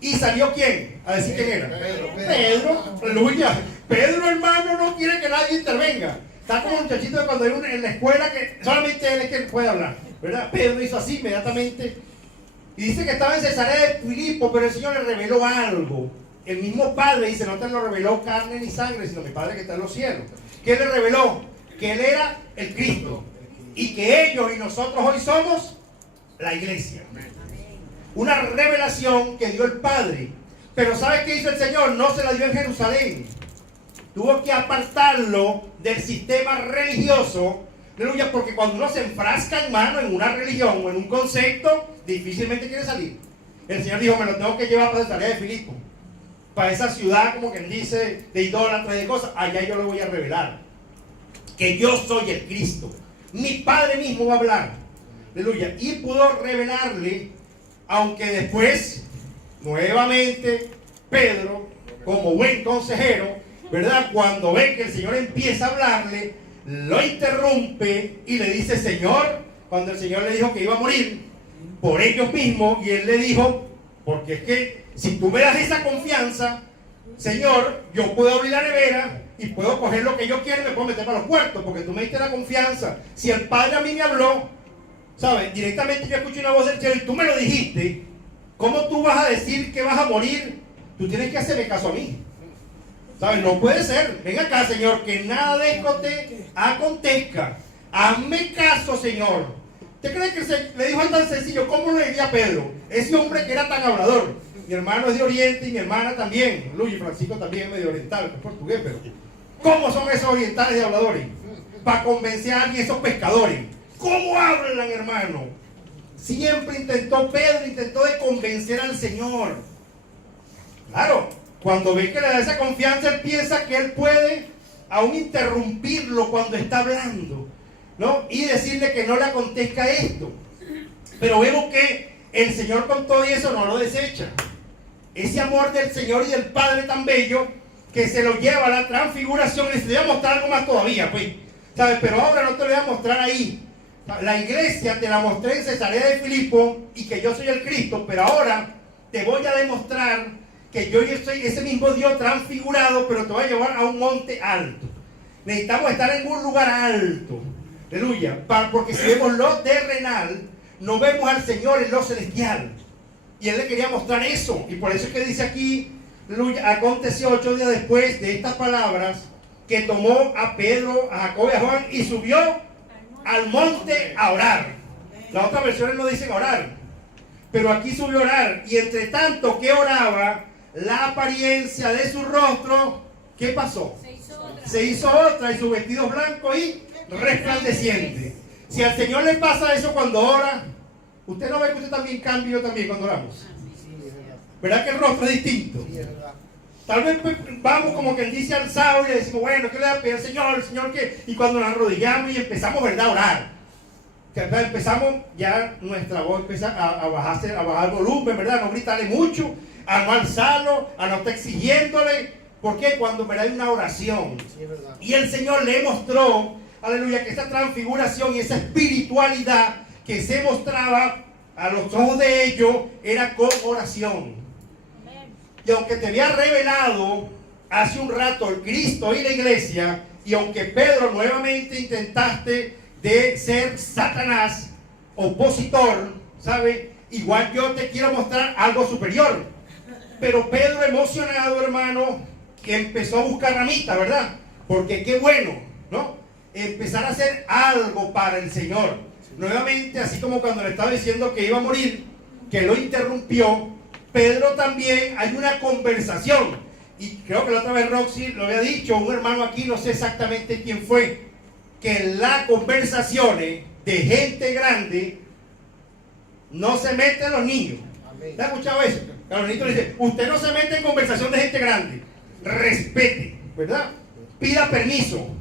¿Y salió quién? A decir quién era. Pedro, aleluya. Pedro, hermano, no quiere que nadie intervenga. Está como un muchachito cuando hay en la escuela que solamente él es quien puede hablar, ¿verdad? Pedro hizo así inmediatamente. Y dice que estaba en Cesarea de Filipo, pero el Señor le reveló algo. El mismo Padre dice, no te lo reveló carne ni sangre, sino mi Padre que está en los cielos. ¿Qué le reveló? Que Él era el Cristo. Y que ellos y nosotros hoy somos la iglesia. Una revelación que dio el Padre. Pero ¿sabe qué hizo el Señor? No se la dio en Jerusalén. Tuvo que apartarlo del sistema religioso. Aleluya, porque cuando uno se enfrasca, hermano, en una religión o en un concepto, difícilmente quiere salir. El Señor dijo, me lo tengo que llevar para Cesarea de Filipo, para esa ciudad, como quien dice, de idólatras y de cosas. Allá yo le voy a revelar que yo soy el Cristo. Mi Padre mismo va a hablar. Aleluya. Y pudo revelarle, aunque después, nuevamente, Pedro, como buen consejero, ¿verdad? Cuando ve que el Señor empieza a hablarle, lo interrumpe y le dice, Señor, cuando el Señor le dijo que iba a morir por ellos mismos, y él le dijo, porque es que si tú me das esa confianza, Señor, yo puedo abrir la nevera y puedo coger lo que yo quiero y me puedo meter para los puertos, porque tú me diste la confianza. Si el Padre a mí me habló, ¿sabes? Directamente yo escuché una voz del cielo y tú me lo dijiste, ¿cómo tú vas a decir que vas a morir? Tú tienes que hacerme caso a mí. ¿Sabes? No puede ser. Ven acá, Señor, que nada de esto te acontezca. Hazme caso, Señor. ¿Usted cree que le dijo tan sencillo? ¿Cómo le diría a Pedro? Ese hombre que era tan hablador. Mi hermano es de Oriente y mi hermana también. Luis y Francisco también es medio oriental, es portugués, pero ¿cómo son esos orientales de habladores? Para convencer a alguien, esos pescadores. ¿Cómo hablan, hermano? Siempre Pedro intentó de convencer al Señor. Claro, cuando ve que le da esa confianza, él piensa que él puede aún interrumpirlo cuando está hablando, ¿no? Y decirle que no le acontezca esto. Pero vemos que el Señor con todo eso no lo desecha. Ese amor del Señor y del Padre tan bello que se lo lleva a la transfiguración. Les voy a mostrar algo más todavía, pues, ¿sabes? Pero ahora no te lo voy a mostrar ahí. La iglesia te la mostré en Cesarea de Filipo y que yo soy el Cristo, pero ahora te voy a demostrar que yo soy ese mismo Dios transfigurado, pero te voy a llevar a un monte alto. Necesitamos estar en un lugar alto. Aleluya. Porque si vemos lo terrenal, no vemos al Señor en lo celestial. Y Él le quería mostrar eso. Y por eso es que dice aquí, aleluya, aconteció 8 días después de estas palabras, que tomó a Pedro, a Jacobo y a Juan y subió al monte a orar. Las otras versiones no dicen orar, pero aquí subió a orar. Y entre tanto que oraba, la apariencia de su rostro, ¿qué pasó? Se hizo otra y su vestido blanco y resplandeciente. Si al Señor le pasa eso cuando ora, usted no ve que usted también cambia, yo también cuando oramos. ¿Verdad que el rostro es distinto? Tal vez vamos como que él dice alzado y le decimos, bueno, ¿qué le va a pedir al Señor? ¿El Señor qué? Y cuando nos arrodillamos y empezamos, ¿verdad?, a orar. Empezamos ya nuestra voz empieza a bajar el volumen, ¿verdad? A no gritarle mucho, a no alzarlo, a no estar exigiéndole. ¿Por qué? Cuando, ¿verdad?, hay una oración. Y el Señor le mostró, aleluya, que esa transfiguración y esa espiritualidad que se mostraba a los ojos de ellos era con oración. y aunque te había revelado hace un rato el Cristo y la iglesia, y aunque Pedro nuevamente intentaste de ser Satanás, opositor, ¿sabe? Igual yo te quiero mostrar algo superior. Pero Pedro, emocionado, hermano, que empezó a buscar ramitas, ¿verdad? Porque qué bueno, ¿no? Empezar a hacer algo para el Señor. Nuevamente, así como cuando le estaba diciendo que iba a morir, que lo interrumpió, Pedro también hay una conversación. Y creo que la otra vez Roxy lo había dicho, un hermano aquí, no sé exactamente quién fue, que las conversaciones de gente grande no se meten los niños. ¿Te has escuchado eso? Carolito le dice, usted no se mete en conversación de gente grande, respete, ¿verdad? Pida permiso.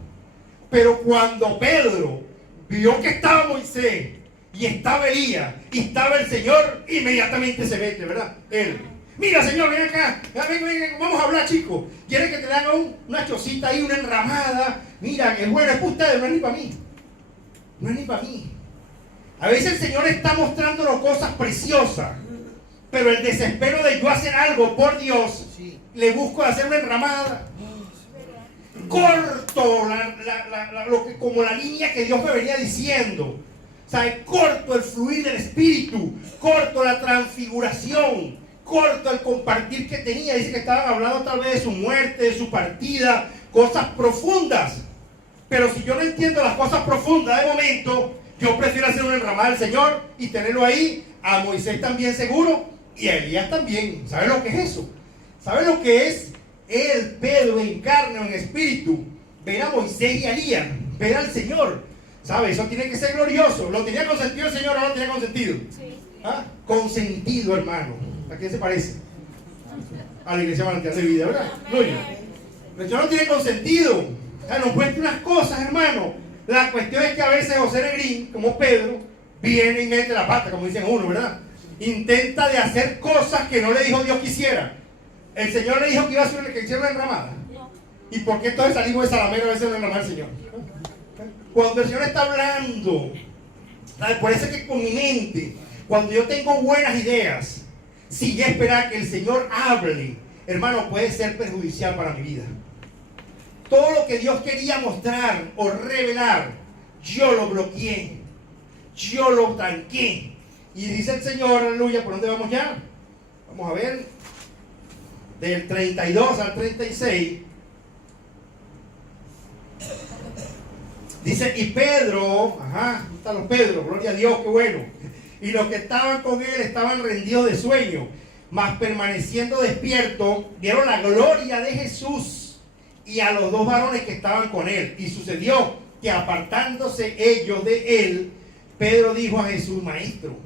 Pero cuando Pedro vio que estaba Moisés y estaba Elías y estaba el Señor, inmediatamente se mete, ¿verdad? Él, mira Señor, ven acá, ven, vamos a hablar, chicos. ¿Quiere que te haga una chocita ahí, una enramada? Mira, es bueno, es para ustedes, no es ni para mí. No es ni para mí. A veces el Señor está mostrándonos cosas preciosas, pero el desespero de yo hacer algo por Dios, le busco hacer una enramada. Corto como la línea que Dios me venía diciendo. O sea, corto el fluir del Espíritu, corto la transfiguración, corto el compartir que tenía. Dice que estaban hablando tal vez de su muerte, de su partida, cosas profundas. Pero si yo no entiendo las cosas profundas de momento, yo prefiero hacer una enramada al Señor y tenerlo ahí, a Moisés también seguro y a Elías también. ¿Saben lo que es eso? ¿Saben lo que es el Pedro en carne o en espíritu? Ver a Moisés y a Elías, ver al Señor. ¿Sabe? Eso tiene que ser glorioso. ¿Lo tenía consentido el Señor o no lo tenía consentido? Sí. ¿Ah? Consentido, hermano. ¿A quién se parece? A la iglesia manantial de vida, ¿verdad? No, el Señor no tiene consentido. O sea, nos cuenta unas cosas, hermano. La cuestión es que a veces José Negrín, como Pedro, viene y mete la pata, como dicen uno, ¿verdad? Intenta de hacer cosas que no le dijo Dios que hiciera. El Señor le dijo que iba a hacer que hiciera una enramada. ¿Y por qué entonces salimos de Salamero a veces una enramada del Señor? Cuando el Señor está hablando, ¿sabes? Por eso es que con mi mente, cuando yo tengo buenas ideas, si yo esperar que el Señor hable, hermano, puede ser perjudicial para mi vida. Todo lo que Dios quería mostrar o revelar, yo lo bloqueé, yo lo tranqué. Y dice el Señor, aleluya, ¿por dónde vamos ya? Vamos a ver, del 32 al 36. Dice, y Pedro, están los Pedro, gloria a Dios, qué bueno. Y los que estaban con él estaban rendidos de sueño, mas permaneciendo despiertos, vieron la gloria de Jesús y a los dos varones que estaban con él. Y sucedió que apartándose ellos de él, Pedro dijo a Jesús, Maestro,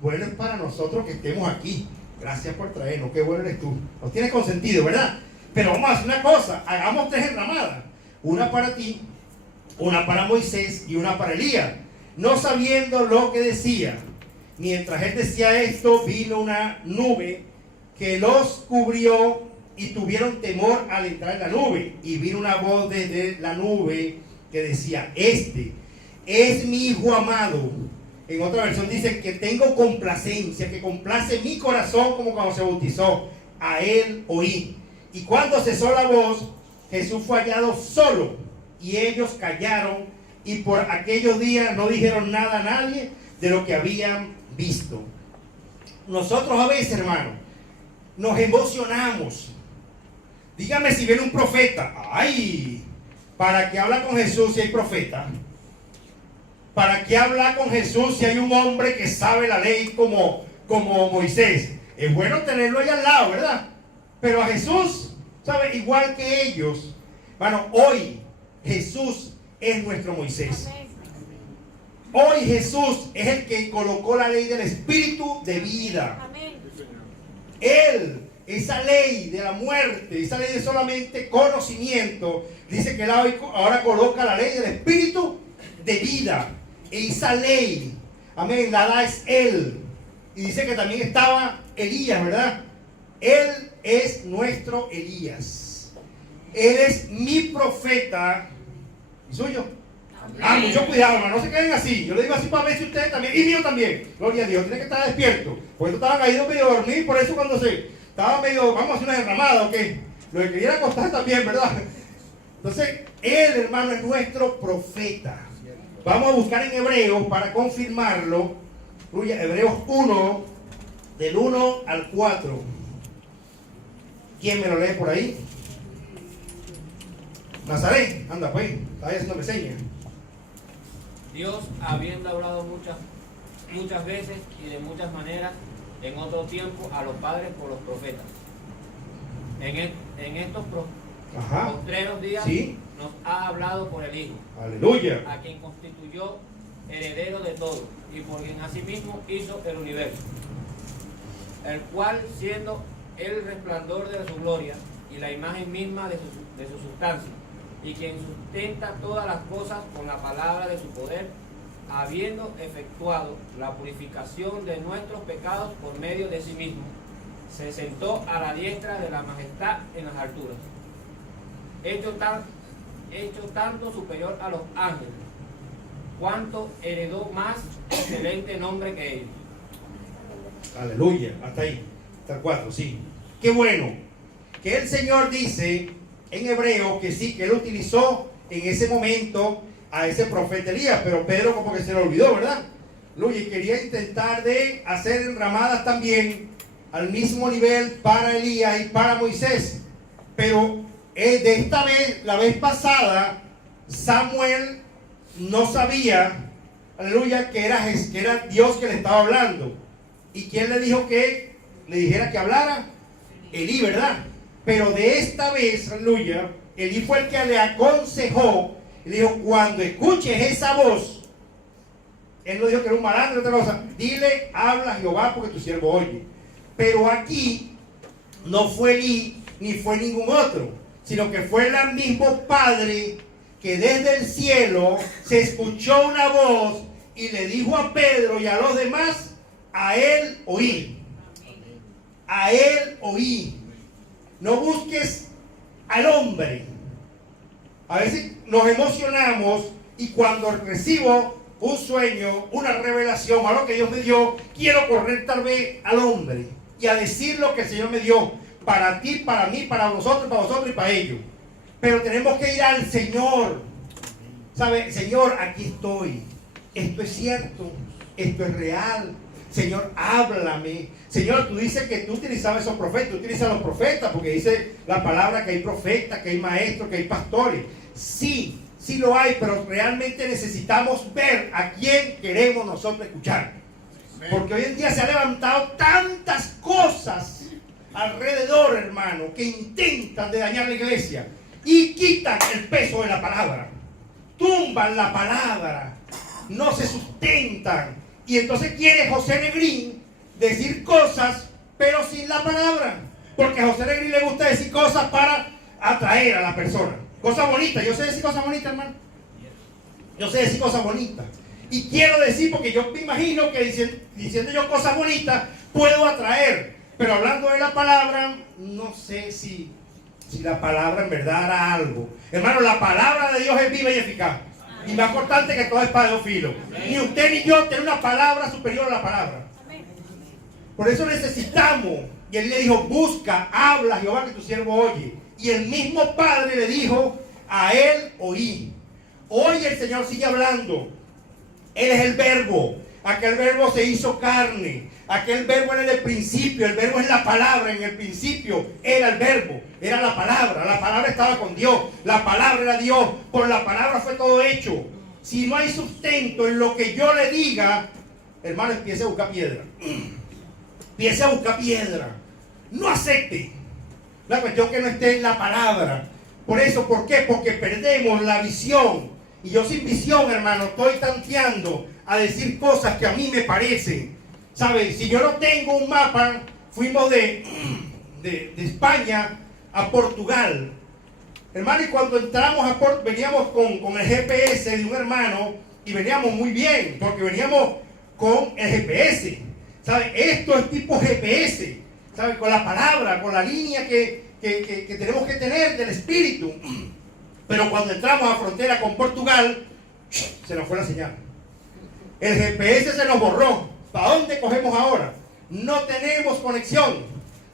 bueno es para nosotros que estemos aquí. Gracias por traernos, qué bueno eres tú. Nos tienes consentido, ¿verdad? Pero vamos a hacer una cosa, hagamos 3 enramadas. Una para ti, una para Moisés y una para Elías. No sabiendo lo que decía. Mientras él decía esto, vino una nube que los cubrió y tuvieron temor al entrar en la nube. Y vino una voz desde la nube que decía, este es mi hijo amado. En otra versión dice que tengo complacencia, que complace mi corazón como cuando se bautizó. A él oí. Y cuando cesó la voz, Jesús fue hallado solo. Y ellos callaron y por aquellos días no dijeron nada a nadie de lo que habían visto. Nosotros a veces, hermano, nos emocionamos. Dígame si viene un profeta. ¡Ay! ¿Para qué habla con Jesús si hay profeta? ¿Para qué habla con Jesús si hay un hombre que sabe la ley como Moisés? Es bueno tenerlo ahí al lado, ¿verdad? Pero a Jesús, ¿sabe? Igual que ellos. Bueno, hoy Jesús es nuestro Moisés. Hoy Jesús es el que colocó la ley del Espíritu de vida. Él, esa ley de la muerte, esa ley de solamente conocimiento, dice que él ahora coloca la ley del Espíritu de vida. Esa ley, amén, la da es Él. Y dice que también estaba Elías, ¿verdad? Él es nuestro Elías. Él es mi profeta y suyo. Mucho cuidado, hermano, no se queden así. Yo le digo así para ver si ustedes también, y mío también. Gloria a Dios, tienen que estar despiertos. Porque estos estaban caídos medio dormidos, por eso cuando se estaba medio, vamos a hacer una derramada, ¿ok? Lo que quería acostar también, ¿verdad? Entonces, él, hermano, es nuestro profeta. Vamos a buscar en Hebreos para confirmarlo. Hebreos 1, del 1 al 4. ¿Quién me lo lee por ahí? Nazaret, anda pues, está haciéndome señas. Dios, habiendo hablado muchas veces y de muchas maneras en otro tiempo a los padres por los profetas, en estos postreros días ¿Sí? nos ha hablado por el Hijo, Aleluya. a quien constituyó heredero de todo y por quien asimismo hizo el universo, el cual, siendo el resplandor de su gloria y la imagen misma de su sustancia, y quien sustenta todas las cosas con la palabra de su poder, habiendo efectuado la purificación de nuestros pecados por medio de sí mismo, se sentó a la diestra de la majestad en las alturas, hecho tanto superior a los ángeles, cuanto heredó más excelente nombre que ellos. Aleluya. Hasta ahí. Hasta el 4, sí. Qué bueno. Que el Señor dice en Hebreo que sí, que él utilizó en ese momento a ese profeta Elías, pero Pedro como que se lo olvidó, ¿verdad? Aleluya. Y quería intentar de hacer enramadas también al mismo nivel para Elías y para Moisés. Pero de esta vez, la vez pasada, Samuel no sabía, aleluya, que era Dios que le estaba hablando. ¿Y quién le dijo que le dijera que hablara? Elí, ¿verdad? Pero de esta vez, aleluya, Elí fue el que le aconsejó y le dijo, cuando escuches esa voz, él no dijo que era un malandro, otra cosa, dile, habla Jehová porque tu siervo oye. Pero aquí no fue Elí ni fue ningún otro, sino que fue el mismo Padre que desde el cielo se escuchó una voz y le dijo a Pedro y a los demás, a él oí. A él oí. No busques al hombre. A veces nos emocionamos y cuando recibo un sueño, una revelación, algo que Dios me dio, quiero correr tal vez al hombre y a decir lo que el Señor me dio para ti, para mí, para vosotros y para ellos. Pero tenemos que ir al Señor. ¿Sabe? Señor, aquí estoy. Esto es cierto. Esto es real. Señor, háblame. Señor, tú dices que tú utilizabas esos profetas. Tú utilizas a los profetas porque dice la palabra que hay profetas, que hay maestros, que hay pastores. Sí, sí lo hay, pero realmente necesitamos ver a quién queremos nosotros escuchar. Porque hoy en día se han levantado tantas cosas alrededor, hermano, que intentan de dañar la iglesia y quitan el peso de la palabra, tumban la palabra, no se sustentan. Y entonces quiere José Negrín decir cosas, pero sin la palabra, porque a José Negrín le gusta decir cosas para atraer a la persona, cosas bonitas. Yo sé decir cosas bonitas, hermano, yo sé decir cosas bonitas. Y quiero decir, porque yo me imagino que diciendo yo cosas bonitas puedo atraer. Pero hablando de la palabra, no sé si la palabra en verdad hará algo. Hermano, la palabra de Dios es viva y eficaz. Y más cortante que toda espada de dos filos. Ni usted ni yo tiene una palabra superior a la palabra. Por eso necesitamos. Y él le dijo, busca, habla Jehová que tu siervo oye. Y el mismo Padre le dijo, a él oí. Hoy el Señor sigue hablando. Él es el verbo. Aquel verbo se hizo carne. Aquel verbo era en el principio. El verbo es la palabra. En el principio era el verbo. Era la palabra. La palabra estaba con Dios. La palabra era Dios. Por la palabra fue todo hecho. Si no hay sustento en lo que yo le diga, hermano, empiece a buscar piedra. Empiece a buscar piedra. No acepte la cuestión que no esté en la palabra. Por eso, ¿por qué? Porque perdemos la visión. Y yo sin visión, hermano, estoy tanteando a decir cosas que a mí me parecen. ¿Sabes? Si yo no tengo un mapa, fuimos de España a Portugal. Hermano, y cuando entramos a Portugal, veníamos con el GPS de un hermano y veníamos muy bien, porque veníamos con el GPS. ¿Sabes? Esto es tipo GPS. ¿Sabes? Con la palabra, con la línea que tenemos que tener del Espíritu. Pero cuando entramos a frontera con Portugal, se nos fue la señal. El GPS se nos borró. ¿Para dónde cogemos ahora? No tenemos conexión.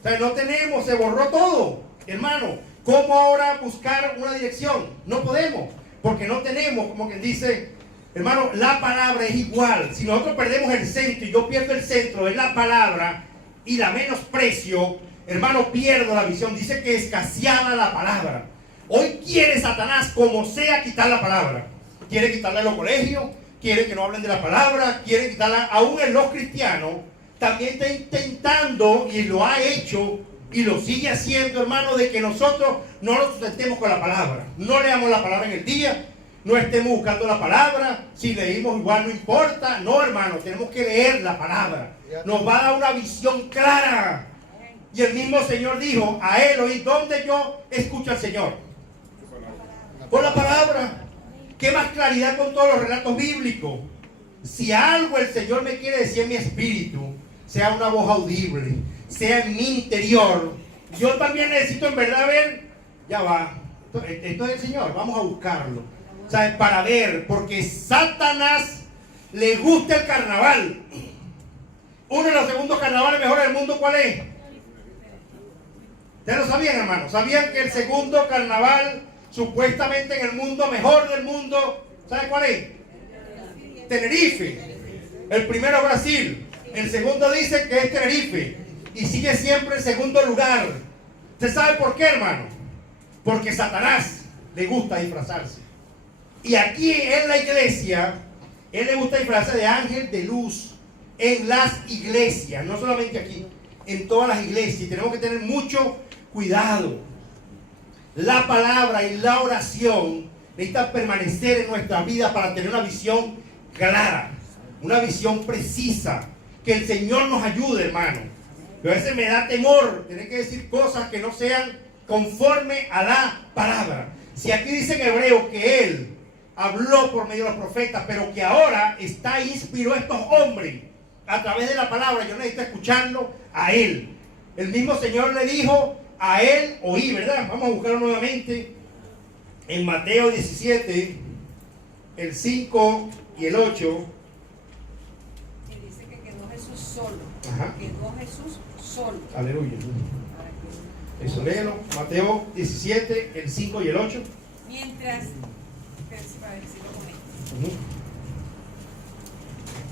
sea, no tenemos, se borró todo, hermano. ¿Cómo ahora buscar una dirección? No podemos, porque no tenemos, como quien dice, hermano, la palabra es igual. Si nosotros perdemos el centro y yo pierdo el centro, es la palabra y la menosprecio, hermano, pierdo la visión. Dice que escaseaba la palabra. Hoy quiere Satanás, como sea, quitar la palabra. Quiere quitarla en los colegios, quiere que no hablen de la palabra, quiere quitarla aún en los cristianos. También está intentando, y lo ha hecho, y lo sigue haciendo, hermano, de que nosotros no nos sustentemos con la palabra. No leamos la palabra en el día, no estemos buscando la palabra. Si leímos igual no importa. No, hermano, tenemos que leer la palabra. Nos va a dar una visión clara. Y el mismo Señor dijo a Elohim, ¿dónde yo escucho al Señor? Por la palabra. ¿Qué más claridad con todos los relatos bíblicos? Si algo el Señor me quiere decir en mi espíritu, sea una voz audible, sea en mi interior, yo también necesito en verdad ver, ya va, esto es el Señor, vamos a buscarlo. ¿Sabes? Para ver, porque Satanás le gusta el carnaval. Uno de los segundos carnavales mejores del mundo, ¿cuál es? ¿Ustedes lo sabían, hermano? ¿Sabían que el segundo carnaval supuestamente en el mundo, mejor del mundo, ¿sabe cuál es? Tenerife. El primero Brasil. El segundo dice que es Tenerife. Y sigue siempre en segundo lugar. ¿Usted sabe por qué, hermano? Porque Satanás le gusta disfrazarse. Y aquí en la iglesia, él le gusta disfrazarse de ángel de luz. En las iglesias, no solamente aquí, en todas las iglesias. Y tenemos que tener mucho cuidado. La palabra y la oración necesitan permanecer en nuestra vida para tener una visión clara, una visión precisa. Que el Señor nos ayude, hermano. Pero a veces me da temor tener que decir cosas que no sean conforme a la palabra. Si aquí dice en Hebreo que Él habló por medio de los profetas, pero que ahora inspiró a estos hombres a través de la palabra, yo necesito escucharlo a Él. El mismo Señor le dijo: a Él oí, ¿verdad? Vamos a buscarlo nuevamente en Mateo 17, el 5 y el 8. Que dice que quedó Jesús solo. Ajá. Quedó Jesús solo. Aleluya. Eso, léelo. Mateo 17, el 5 y el 8. Mientras, para decirlo con esto.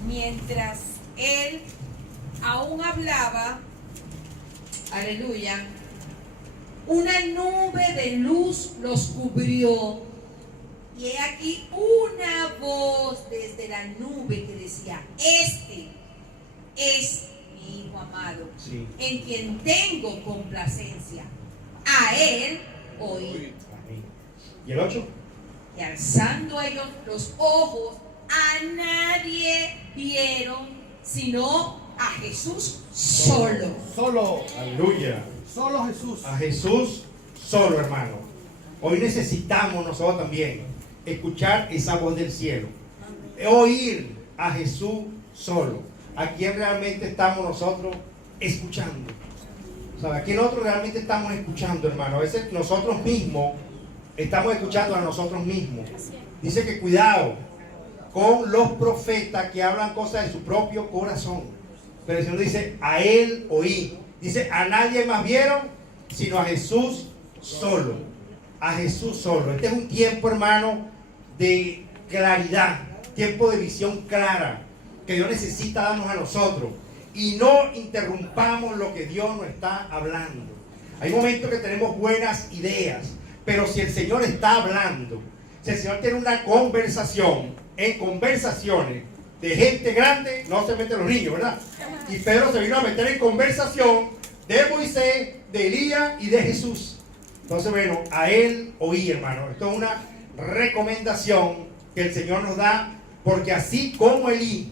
Mientras él aún hablaba, Aleluya. Una nube de luz los cubrió. Y he aquí una voz desde la nube que decía: este es mi Hijo amado, Sí. en quien tengo complacencia. A él oí. ¿Y el 8? Y alzando ellos los ojos, a nadie vieron sino a Jesús solo. Solo, Aleluya. solo Jesús. A Jesús solo, hermano. Hoy necesitamos nosotros también escuchar esa voz del cielo. Oír a Jesús solo. ¿A quién realmente estamos nosotros escuchando? ¿Sabe? ¿A quién nosotros realmente estamos escuchando, hermano? A veces nosotros mismos estamos escuchando a nosotros mismos. Dice que cuidado con los profetas que hablan cosas de su propio corazón. Pero el Señor dice: a Él oí. Dice: a nadie más vieron sino a Jesús solo. A Jesús solo. Este es un tiempo, hermano, de claridad, tiempo de visión clara que Dios necesita darnos a nosotros. Y no interrumpamos lo que Dios nos está hablando. Hay momentos que tenemos buenas ideas, pero si el Señor está hablando, si el Señor tiene una conversación, en conversaciones de gente grande, no se meten los niños, ¿verdad? Y Pedro se vino a meter en conversación de Moisés, de Elías y de Jesús. Entonces, bueno, a Él oí, hermano. Esto es una recomendación que el Señor nos da, porque así como Elí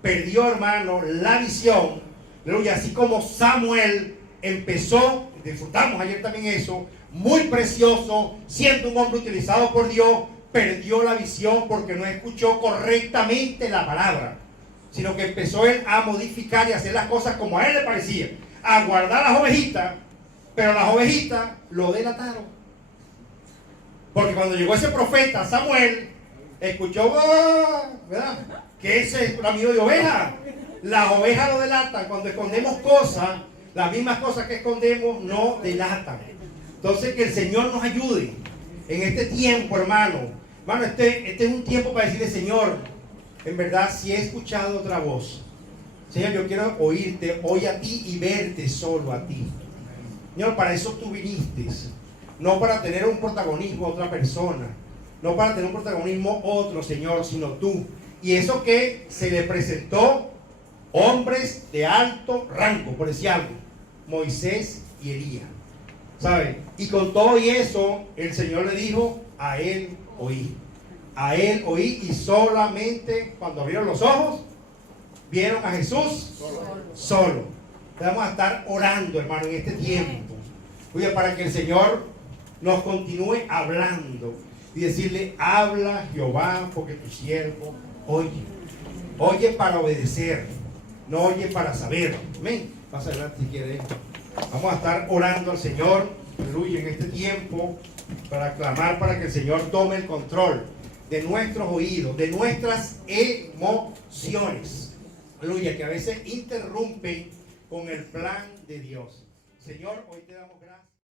perdió, hermano, la visión, y así como Samuel empezó, disfrutamos ayer también eso, muy precioso, siendo un hombre utilizado por Dios, perdió la visión porque no escuchó correctamente la palabra, sino que empezó él a modificar y hacer las cosas como a él le parecía, a guardar las ovejitas, pero las ovejitas lo delataron. Porque cuando llegó ese profeta Samuel, escuchó, ¿verdad?, que ese es un amigo de oveja. Las ovejas lo delatan. Cuando escondemos cosas, Las mismas cosas que escondemos no delatan. Entonces, que el Señor nos ayude en este tiempo, hermano. Hermano, este es un tiempo para decirle, Señor, en verdad, si he escuchado otra voz, Señor, yo quiero oírte hoy a ti y verte solo a ti. Señor, para eso tú viniste. No para tener un protagonismo a otra persona. No para tener un protagonismo otro, Señor, sino tú. Y eso que se le presentó hombres de alto rango, por decir algo, Moisés y Elías, ¿sabe? Y con todo y eso, el Señor le dijo, a él oí. A él oí, y solamente cuando abrieron los ojos, vieron a Jesús solo. Vamos a estar orando, hermano, en este tiempo. Oye, para que el Señor nos continúe hablando y decirle, habla Jehová, porque tu siervo oye. Oye para obedecer, no oye para saber. Amén. Pasa adelante si quieres. Vamos a estar orando al Señor, aleluya, en este tiempo, para clamar para que el Señor tome el control de nuestros oídos, de nuestras emociones, aleluya, que a veces interrumpen con el plan de Dios. Señor, hoy te damos gracias.